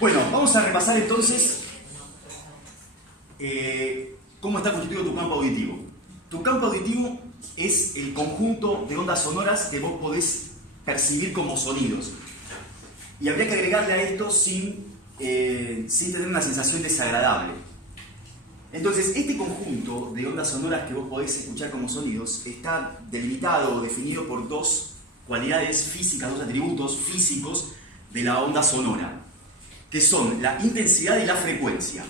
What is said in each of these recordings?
Bueno, vamos a repasar entonces cómo está constituido tu campo auditivo. Tu campo auditivo es el conjunto de ondas sonoras que vos podés percibir como sonidos. Y habría que agregarle a esto sin tener una sensación desagradable. Entonces, este conjunto de ondas sonoras que vos podés escuchar como sonidos está delimitado o definido por dos cualidades físicas, dos atributos físicos de la onda sonora, que son la intensidad y la frecuencia.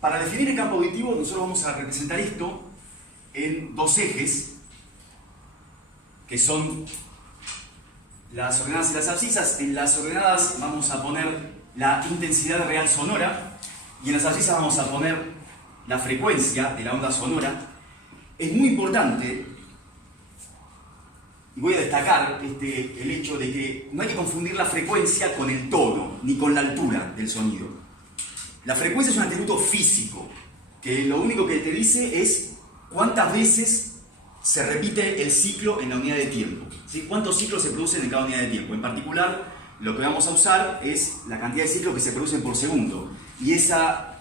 Para definir el campo auditivo, nosotros vamos a representar esto en dos ejes, que son las ordenadas y las abscisas. En las ordenadas vamos a poner la intensidad real sonora, y en las abscisas vamos a poner la frecuencia de la onda sonora. Es muy importante, y voy a destacar el hecho de que no hay que confundir la frecuencia con el tono, ni con la altura del sonido. La frecuencia es un atributo físico, que lo único que te dice es cuántas veces se repite el ciclo en la unidad de tiempo, ¿sí? Cuántos ciclos se producen en cada unidad de tiempo. En particular, lo que vamos a usar es la cantidad de ciclos que se producen por segundo. Y esa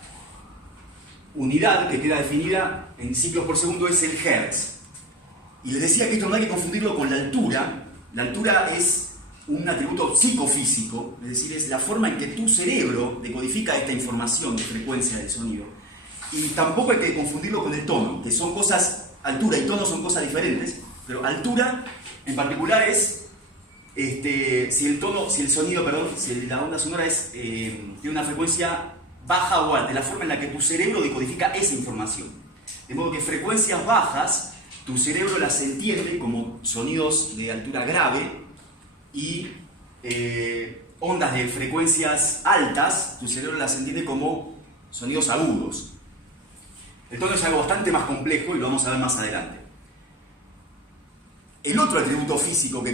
unidad que queda definida en ciclos por segundo es el Hertz. Y les decía que esto no hay que confundirlo con la altura. La altura es un atributo psicofísico, es decir, es la forma en que tu cerebro decodifica esta información de frecuencia del sonido. Y tampoco hay que confundirlo con el tono, que son cosas, altura y tono son cosas diferentes, pero altura en particular es si la onda sonora tiene una frecuencia baja o alta, la forma en la que tu cerebro decodifica esa información. De modo que frecuencias bajas, tu cerebro las entiende como sonidos de altura grave, y ondas de frecuencias altas, tu cerebro las entiende como sonidos agudos. El tono es algo bastante más complejo y lo vamos a ver más adelante. El otro atributo físico que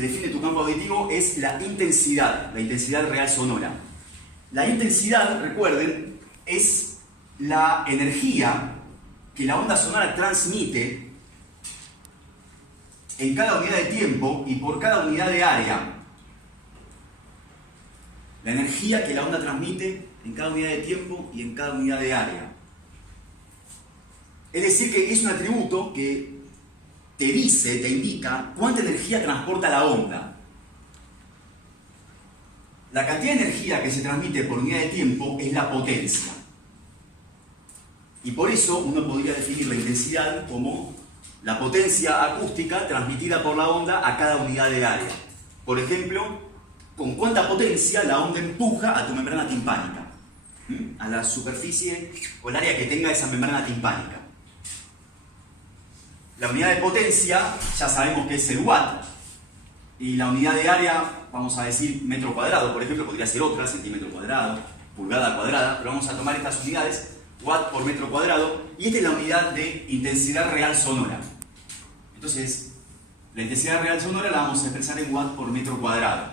define tu campo auditivo es la intensidad real sonora. La intensidad, recuerden, es la energía que la onda sonora transmite en cada unidad de tiempo y por cada unidad de área. La energía que la onda transmite en cada unidad de tiempo y en cada unidad de área. Es decir, que es un atributo que te indica cuánta energía transporta la onda. La cantidad de energía que se transmite por unidad de tiempo es la potencia. Y por eso uno podría definir la intensidad como la potencia acústica transmitida por la onda a cada unidad de área. Por ejemplo, con cuánta potencia la onda empuja a tu membrana timpánica, a la superficie o el área que tenga esa membrana timpánica. La unidad de potencia ya sabemos que es el watt, y la unidad de área, vamos a decir metro cuadrado, por ejemplo, podría ser otra, centímetro cuadrado, pulgada cuadrada, pero vamos a tomar estas unidades, watt por metro cuadrado, y esta es la unidad de intensidad real sonora. Entonces, la intensidad real sonora la vamos a expresar en watt por metro cuadrado.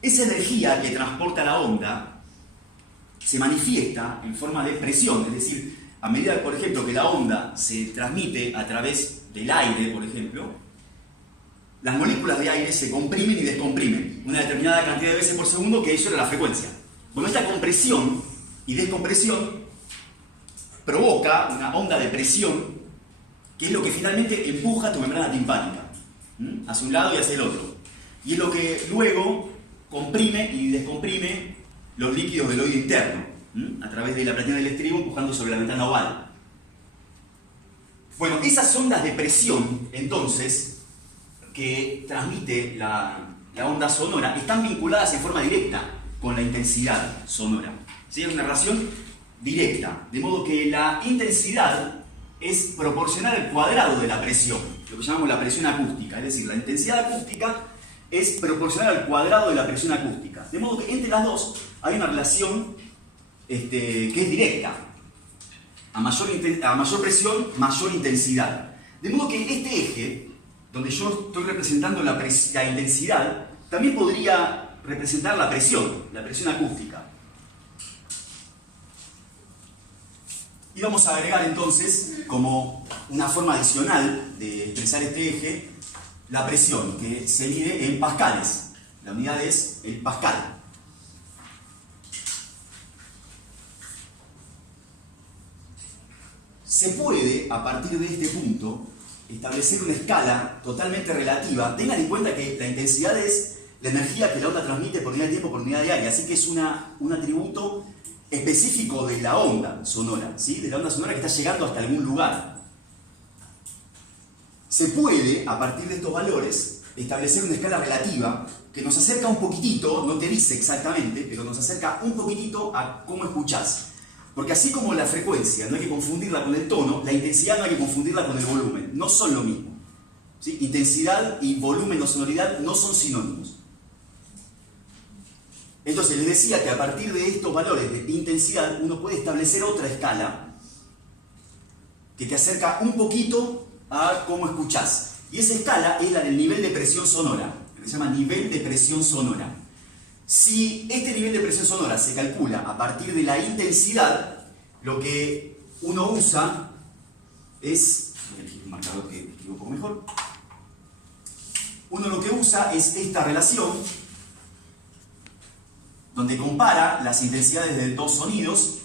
Esa energía que transporta la onda se manifiesta en forma de presión, es decir, a medida, por ejemplo, que la onda se transmite a través del aire, por ejemplo, las moléculas de aire se comprimen y descomprimen una determinada cantidad de veces por segundo, que eso era la frecuencia. Bueno, esta compresión y descompresión provoca una onda de presión, que es lo que finalmente empuja tu membrana timpánica hacia un lado y hacia el otro. Y es lo que luego comprime y descomprime los líquidos del oído interno, a través de la platina del estribo empujando sobre la ventana oval. Bueno, esas ondas de presión, entonces, que transmite la onda sonora, están vinculadas en forma directa con la intensidad sonora. ¿Sí? Es una relación directa, de modo que la intensidad es proporcional al cuadrado de la presión, lo que llamamos la presión acústica, es decir, la intensidad acústica es proporcional al cuadrado de la presión acústica. De modo que entre las dos hay una relación que es directa. A mayor presión, mayor intensidad. De modo que este eje, donde yo estoy representando la intensidad, también podría representar la presión acústica. Y vamos a agregar entonces, como una forma adicional de expresar este eje, la presión, que se mide en pascales. La unidad es el pascal. Se puede, a partir de este punto, establecer una escala totalmente relativa. Tengan en cuenta que la intensidad es la energía que la onda transmite por unidad de tiempo, por unidad de área, así que es un atributo específico de la onda sonora, ¿sí? De la onda sonora que está llegando hasta algún lugar. Se puede, a partir de estos valores, establecer una escala relativa que nos acerca un poquitito, no te dice exactamente, pero nos acerca un poquitito a cómo escuchás. Porque así como la frecuencia no hay que confundirla con el tono, la intensidad no hay que confundirla con el volumen, no son lo mismo, ¿sí? Intensidad y volumen o sonoridad no son sinónimos. Entonces les decía que a partir de estos valores de intensidad uno puede establecer otra escala que te acerca un poquito a cómo escuchás. Y esa escala es la del nivel de presión sonora, que se llama nivel de presión sonora. Si este nivel de presión sonora se calcula a partir de la intensidad, lo que uno usa es... Voy a elegir un marcador que escribo un poco mejor. Uno lo que usa es esta relación, donde compara las intensidades de dos sonidos,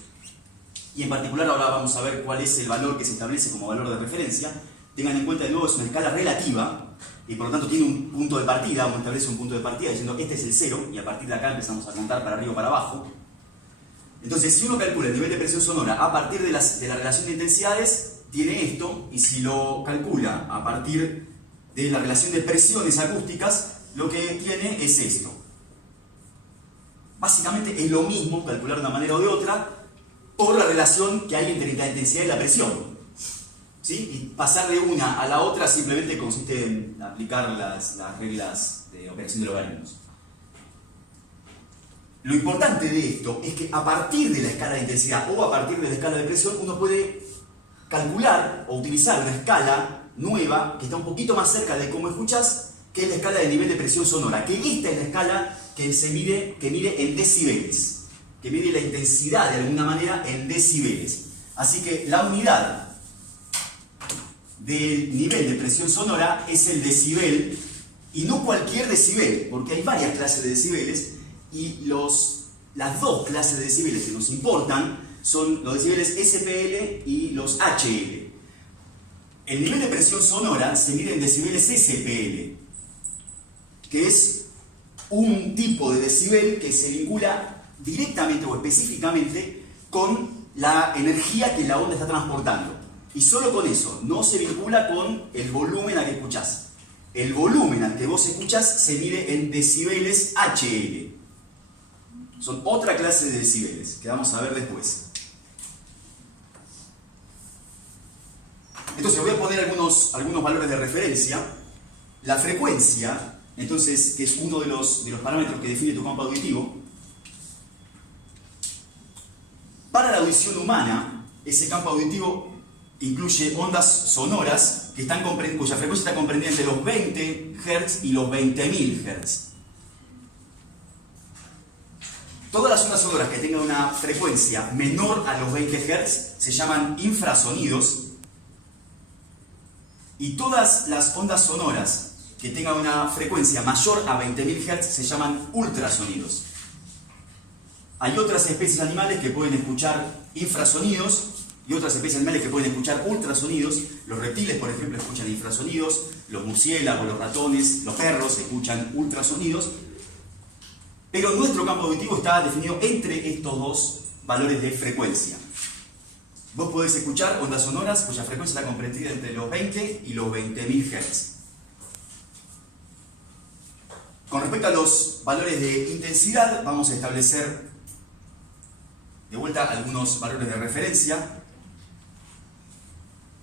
y en particular ahora vamos a ver cuál es el valor que se establece como valor de referencia. Tengan en cuenta de nuevo, es una escala relativa, y por lo tanto tiene un punto de partida, uno establece un punto de partida diciendo este es el 0, y a partir de acá empezamos a contar para arriba o para abajo. Entonces, si uno calcula el nivel de presión sonora a partir de la relación de intensidades, tiene esto, y si lo calcula a partir de la relación de presiones acústicas, lo que tiene es esto. Básicamente es lo mismo calcular de una manera o de otra por la relación que hay entre la intensidad y la presión. ¿Sí? Y pasar de una a la otra simplemente consiste en aplicar las reglas de operación de logaritmos. Lo importante de esto es que a partir de la escala de intensidad o a partir de la escala de presión uno puede calcular o utilizar una escala nueva que está un poquito más cerca de cómo escuchas, que es la escala de nivel de presión sonora, que esta es la escala que mide en decibeles, que mide la intensidad de alguna manera en decibeles. Así que la unidad del nivel de presión sonora es el decibel, y no cualquier decibel, porque hay varias clases de decibeles, y las dos clases de decibeles que nos importan son los decibeles SPL y los HL. El nivel de presión sonora se mide en decibeles SPL, que es un tipo de decibel que se vincula directamente o específicamente con la energía que la onda está transportando. Y solo con eso, no se vincula con el volumen al que escuchás. El volumen al que vos escuchás se mide en decibeles HL. Son otra clase de decibeles, que vamos a ver después. Entonces voy a poner algunos valores de referencia. La frecuencia, entonces, que es uno de los parámetros que define tu campo auditivo. Para la audición humana, ese campo auditivo incluye ondas sonoras cuya frecuencia está comprendida entre los 20 Hz y los 20.000 Hz. Todas las ondas sonoras que tengan una frecuencia menor a los 20 Hz se llaman infrasonidos, y todas las ondas sonoras que tengan una frecuencia mayor a 20.000 Hz se llaman ultrasonidos. Hay otras especies animales que pueden escuchar infrasonidos y otras especies animales que pueden escuchar ultrasonidos. Los reptiles, por ejemplo, escuchan infrasonidos, los murciélagos, los ratones, los perros escuchan ultrasonidos. Pero nuestro campo auditivo está definido entre estos dos valores de frecuencia. Vos podés escuchar ondas sonoras cuya frecuencia está comprendida entre los 20 y los 20.000 Hz. Con respecto a los valores de intensidad, vamos a establecer de vuelta algunos valores de referencia.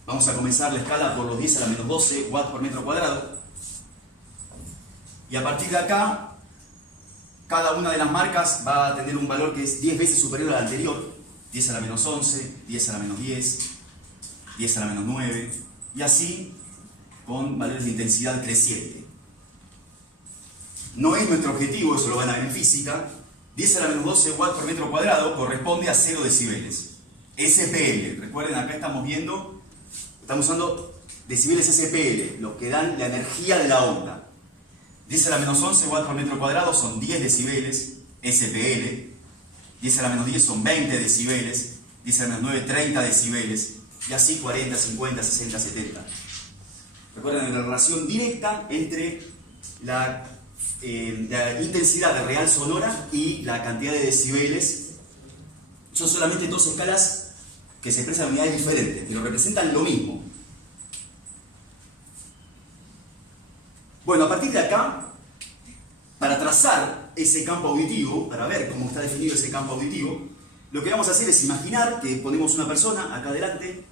Vamos a comenzar la escala por los 10 a la menos 12 watts por metro cuadrado. Y a partir de acá, cada una de las marcas va a tener un valor que es 10 veces superior al anterior. 10 a la menos 11, 10 a la menos 10, 10 a la menos 9, y así con valores de intensidad creciente. No es nuestro objetivo, eso lo van a ver en física. 10 a la menos 12 watts por metro cuadrado corresponde a 0 decibeles. SPL, recuerden, acá estamos usando decibeles SPL, los que dan la energía de la onda. 10 a la menos 11 watts por metro cuadrado son 10 decibeles SPL. 10 a la menos 10 son 20 decibeles, 10 a la menos 9, 30 decibeles, y así 40, 50, 60, 70. Recuerden la relación directa entre la intensidad de real sonora y la cantidad de decibeles. Son solamente dos escalas que se expresan en unidades diferentes, pero representan lo mismo. Bueno, a partir de acá, para trazar ese campo auditivo, para ver cómo está definido ese campo auditivo, lo que vamos a hacer es imaginar que ponemos una persona acá adelante,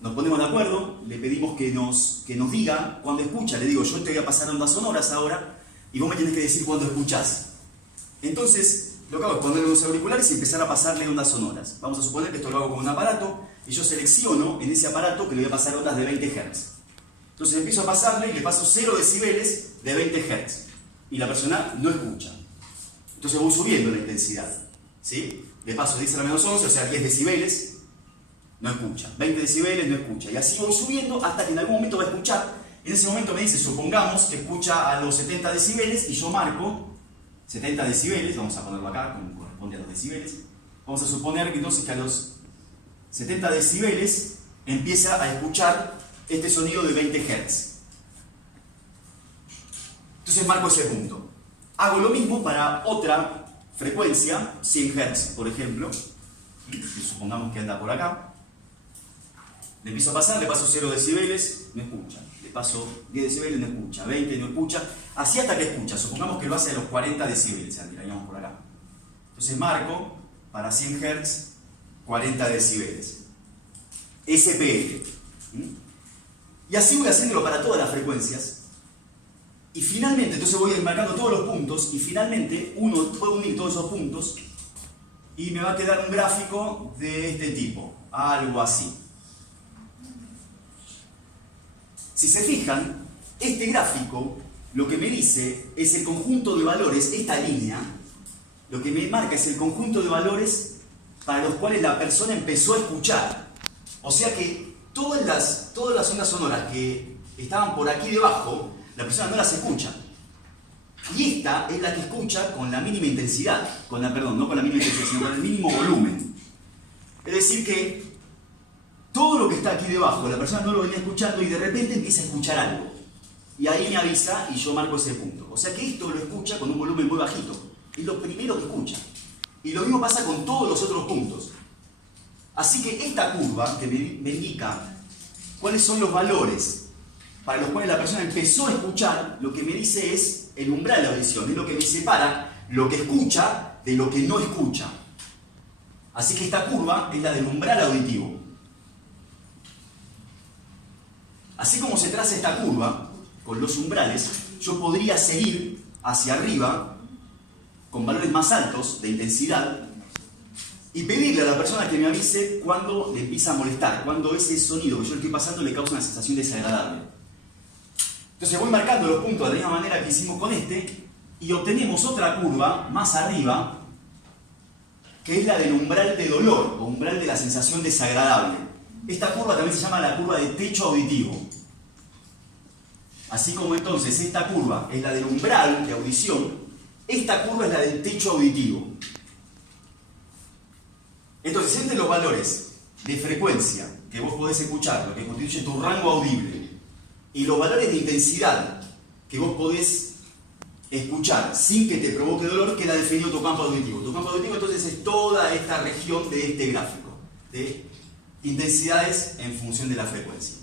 nos ponemos de acuerdo, le pedimos que nos diga cuando escucha. Le digo, yo te voy a pasar ondas sonoras ahora y vos me tenés que decir cuando escuchás. Entonces, lo que hago es ponerle unos auriculares y empezar a pasarle ondas sonoras. Vamos a suponer que esto lo hago con un aparato y yo selecciono en ese aparato que le voy a pasar ondas de 20 Hz. Entonces empiezo a pasarle y le paso 0 decibeles de 20 Hz. Y la persona no escucha. Entonces voy subiendo la intensidad. ¿Sí? Le paso 10 a la menos 11, o sea 10 decibeles. No escucha. 20 decibeles, no escucha. Y así voy subiendo hasta que en algún momento va a escuchar. En ese momento me dice, supongamos que escucha a los 70 decibeles y yo marco 70 decibeles. Vamos a ponerlo acá, como corresponde a los decibeles. Vamos a suponer que entonces que a los 70 decibeles empieza a escuchar este sonido de 20 Hz. Entonces marco ese punto. Hago lo mismo para otra frecuencia, 100 Hz, por ejemplo. Supongamos que anda por acá. Le empiezo a pasar, le paso 0 decibeles, no escucha. Le paso 10 decibeles, no escucha. 20, no escucha. Así hasta que escucha. Supongamos que lo hace a los 40 decibeles. Miraríamos por acá. Entonces marco para 100 Hz 40 decibeles. SPL. Y así voy haciéndolo para todas las frecuencias. Y finalmente, entonces voy marcando todos los puntos. Y finalmente uno puede unir todos esos puntos. Y me va a quedar un gráfico de este tipo. Algo así. Si se fijan, este gráfico lo que me dice es el conjunto de valores, esta línea, lo que me marca es el conjunto de valores para los cuales la persona empezó a escuchar. O sea que todas las ondas sonoras que estaban por aquí debajo, la persona no las escucha. Y esta es la que escucha con la mínima intensidad, no con la mínima intensidad, sino con el mínimo volumen. Es decir que todo lo que está aquí debajo, la persona no lo venía escuchando y de repente empieza a escuchar algo. Y ahí me avisa y yo marco ese punto. O sea que esto lo escucha con un volumen muy bajito. Es lo primero que escucha. Y lo mismo pasa con todos los otros puntos. Así que esta curva que me indica cuáles son los valores para los cuales la persona empezó a escuchar, lo que me dice es el umbral de audición. Es lo que me separa lo que escucha de lo que no escucha. Así que esta curva es la del umbral auditivo. Así como se traza esta curva, con los umbrales, yo podría seguir hacia arriba, con valores más altos de intensidad, y pedirle a la persona que me avise cuando le empieza a molestar, cuando ese sonido que yo le estoy pasando le causa una sensación desagradable. Entonces voy marcando los puntos de la misma manera que hicimos con este, y obtenemos otra curva más arriba, que es la del umbral de dolor, o umbral de la sensación desagradable. Esta curva también se llama la curva de techo auditivo. Así como entonces esta curva es la del umbral de audición, esta curva es la del techo auditivo. Entonces, entre los valores de frecuencia que vos podés escuchar, lo que constituye tu rango audible, y los valores de intensidad que vos podés escuchar sin que te provoque dolor, queda definido tu campo auditivo. Tu campo auditivo entonces es toda esta región de este gráfico, de intensidades en función de la frecuencia.